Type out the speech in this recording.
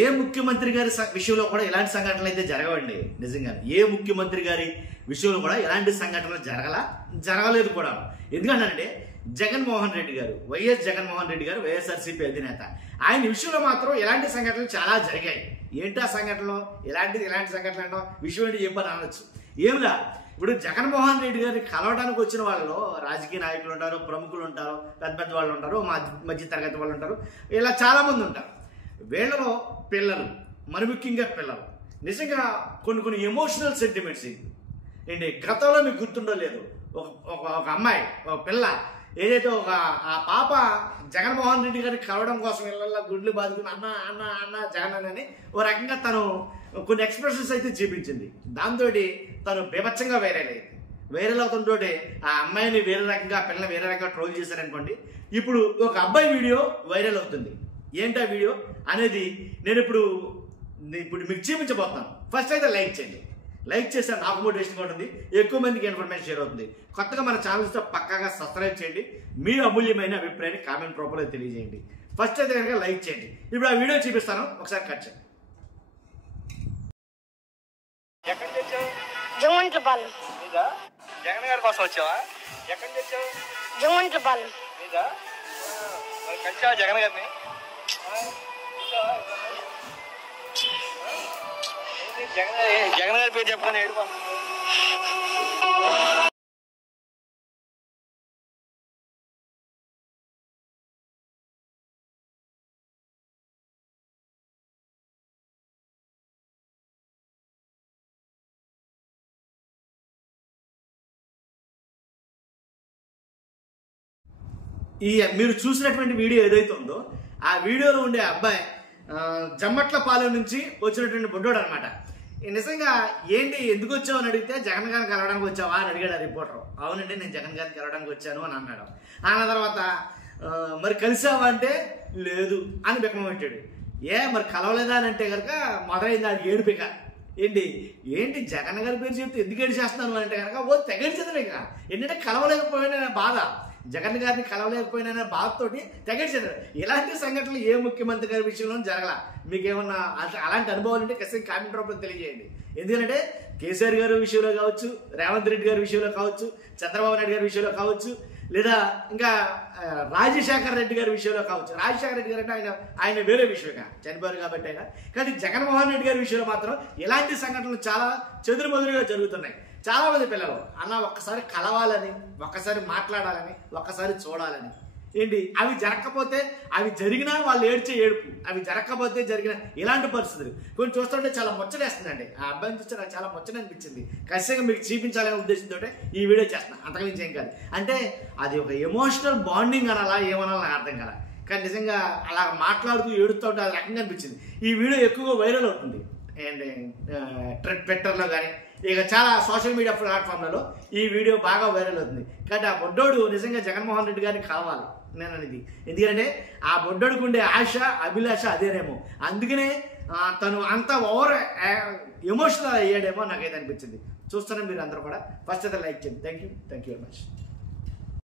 ఏ ముఖ్యమంత్రి గారి విషయంలో కూడా ఇలాంటి సంఘటనలు అయితే జరగవండి. నిజంగా ఏ ముఖ్యమంత్రి గారి విషయంలో కూడా ఇలాంటి సంఘటనలు జరగలేదు కూడా. ఎందుకంటే జగన్మోహన్ రెడ్డి గారు, వైఎస్ జగన్మోహన్ రెడ్డి గారు వైఎస్ఆర్సీపీ అధినేత, ఆయన విషయంలో మాత్రం ఇలాంటి సంఘటనలు చాలా జరిగాయి. ఏంటి ఆ సంఘటనలు? ఇలాంటి సంఘటనలు అంటే విషయం ఏంటి చెప్పని అనొచ్చు. ఏమిలా, ఇప్పుడు జగన్మోహన్ రెడ్డి గారిని కలవడానికి వచ్చిన వాళ్ళలో రాజకీయ నాయకులు ఉంటారు, ప్రముఖులు ఉంటారు, పెద్ద వాళ్ళు ఉంటారు, మధ్య తరగతి వాళ్ళు ఉంటారు, ఇలా చాలామంది ఉంటారు. వీళ్ళలో పిల్లలు, మరి ముఖ్యంగా పిల్లలు నిజంగా కొన్ని ఎమోషనల్ సెంటిమెంట్స్ ఏంటి, గతంలో మీకు గుర్తుండో లేదు, ఒక అమ్మాయి, ఒక పిల్ల ఏదైతే ఆ పాప జగన్మోహన్ రెడ్డి గారిని కలవడం కోసం ఇళ్ళల్లో గుడ్లు బాదుకుని అన్న అన్న అన్న జగన్ అని ఓ రకంగా తను కొన్ని ఎక్స్ప్రెషన్స్ అయితే చూపించింది. దాంతో తను బీభత్సంగా వైరల్ అవుతుందో ఆ అమ్మాయిని వేరే రకంగా, ఆ పిల్లల్ని వేరే రకంగా ట్రోల్ చేశారనుకోండి. ఇప్పుడు ఒక అబ్బాయి వీడియో వైరల్ అవుతుంది. ఏంటా వీడియో అనేది నేను ఇప్పుడు మీకు చూపించబోతున్నాను. ఫస్ట్ అయితే లైక్ చేయండి. లైక్ చేస్తే నాకు మోటివేషన్గా ఉంటుంది, ఎక్కువ మందికి ఇన్ఫర్మేషన్ షేర్ అవుతుంది. కొత్తగా మన ఛానల్స్తో పక్కాగా సబ్స్క్రైబ్ చేయండి. మీ అమూల్యమైన అభిప్రాయాన్ని కామెంట్ రూపంలో తెలియజేయండి. ఫస్ట్ అయితే కనుక లైక్ చేయండి. ఇప్పుడు ఆ వీడియో చూపిస్తాను, ఒకసారి కట్ చేయండి. ఎక్కడి నుంచి వచ్చావు? జగమంట్లపాలెం. నీదా? జగన్ గారి కోసం వచ్చావా? ఎక్కడి నుంచి వచ్చావు? జగమంట్లపాలెం. నీదా? మరి కలిసావా జగన్ గారిని? జగన్ గారి పేరు చెప్పగానే ఏడుపా. మీరు చూసినటువంటి వీడియో ఏదైతే ఉందో ఆ వీడియోలో ఉండే అబ్బాయి జమ్మట్లపాలెం నుంచి వచ్చినటువంటి బుడ్డోడు అనమాట. నిజంగా ఏంటి, ఎందుకు వచ్చావు అని అడిగితే జగన్ గారిని కలవడానికి వచ్చావా అని అడిగాడు ఆ రిపోర్టర్. అవునండి, నేను జగన్ గారిని కలవడానికి వచ్చాను అని అన్నాడు. అన్న తర్వాత మరి కలిసావా అంటే లేదు అని బిక్కమ పెట్టాడు. మరి కలవలేదా అని అంటే కనుక మొదలైంది అది ఏడుపిక. ఏంటి జగన్ గారి పేరు చెప్తే ఎందుకు ఏడు చేస్తున్నాను అంటే కనుక తెగడిచేది. ఇక ఏంటంటే కలవలేకపోయినా బాధ, జగన్ గారిని కలవలేకపోయినా బాధతోటి తెగడిచేది. ఇలాంటి సంఘటనలు ఏ ముఖ్యమంత్రి గారి విషయంలో జరగల. మీకేమన్నా అలాంటి అనుభవాలు ఉంటే ఖచ్చితంగా కామెంట్ రూపంలో తెలియజేయండి. ఎందుకంటే కేసీఆర్ గారి విషయంలో కావచ్చు, రేవంత్ రెడ్డి గారి విషయంలో కావచ్చు, చంద్రబాబు నాయుడు గారి విషయంలో కావచ్చు, లేదా ఇంకా రాజశేఖర రెడ్డి గారి విషయంలో కావచ్చు. రాజశేఖర రెడ్డి గారు అంటే ఆయన వేరే విషయంగా చనిపోయారు కాబట్టి ఆయన. కానీ జగన్మోహన్ రెడ్డి గారి విషయంలో మాత్రం ఇలాంటి సంఘటనలు చాలా చెదురుమదురుగా జరుగుతున్నాయి. చాలా మంది పిల్లలు అన్న ఒక్కసారి కలవాలని, ఒక్కసారి మాట్లాడాలని, ఒక్కసారి చూడాలని. అవి జరగకపోతే, అవి జరిగినా వాళ్ళు ఏడ్చే ఏడుపు, అవి జరగకపోతే జరిగిన ఇలాంటి పరిస్థితులు కొన్ని చూస్తుంటే చాలా ముచ్చటేస్తుందండి. ఆ అబ్బాయిని చూస్తే నాకు చాలా ముచ్చట అనిపించింది. ఖచ్చితంగా మీకు చూపించాలనే ఉద్దేశంతో ఈ వీడియో చేస్తున్నాను, అంతకుమించి ఏం కాదు. అంటే అది ఒక ఎమోషనల్ బాండింగ్ అనాలా ఏమనాలా నాకు అర్థం కాల. కానీ నిజంగా అలా మాట్లాడుతూ ఏడుతూ ఉంటే అది రకంగా అనిపించింది. ఈ వీడియో ఎక్కువగా వైరల్ అవుతుంది అండ్ ట్విట్టర్లో కానీ ఇక చాలా సోషల్ మీడియా ప్లాట్ఫామ్లలో ఈ వీడియో బాగా వైరల్ అవుతుంది. కాబట్టి ఆ బొడ్డోడు నిజంగా జగన్మోహన్ రెడ్డి గారిని కావాలి నేను అనేది. ఎందుకంటే ఆ బొడ్డోడికి ఉండే ఆశ, అభిలాష అదేనేమో. అందుకనే తను అంత ఓవర్ ఎమోషనల్ అయ్యాడేమో నాకైతే అనిపించింది. చూస్తాను మీరు అందరూ కూడా. ఫస్ట్ అయితే లైక్ చేయండి. Thank you very much.